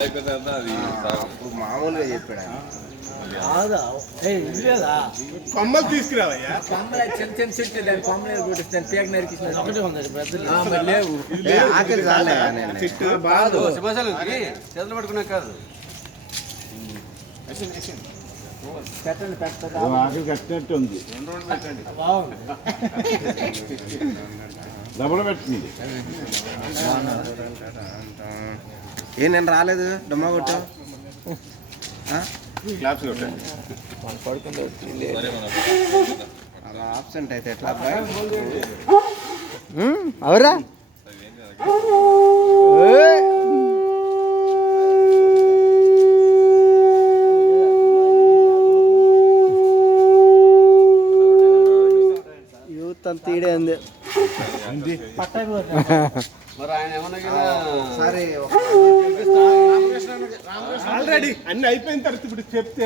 అప్పుడు మామూలుగా చెప్పాడు కొమ్మలు తీసుకురావయ్యా. కొమ్మలు చిన్న చిన్న చెట్టు దాని కొమ్మలు కొట్టిస్తాను పేక నరికిస్తాను ఒకటే ఉంది పెద్దలు లేవు. ఆఖరి చాలే చెట్టు బాగా చేతులు పట్టుకున్నా కాదు పెట్టండి పెట్టండి ఆఖరి కట్టినట్టు ఉంది. బాగుంది. డబ్బులు పెట్టింది. ఏ నేను రాలేదు డమ్మా కొట్టు క్లాప్స్ కొట్టండి. అలా ఆబ్సెంట్ అయితే ఎట్లా అబ్బాయి? అవరా యూత్ అంత ఈడే ఉంది మరి ఆయన ఏమన్నా సరే ఆల్రెడీ అన్ని అయిపోయిన తర్వాత ఇప్పుడు చెప్తే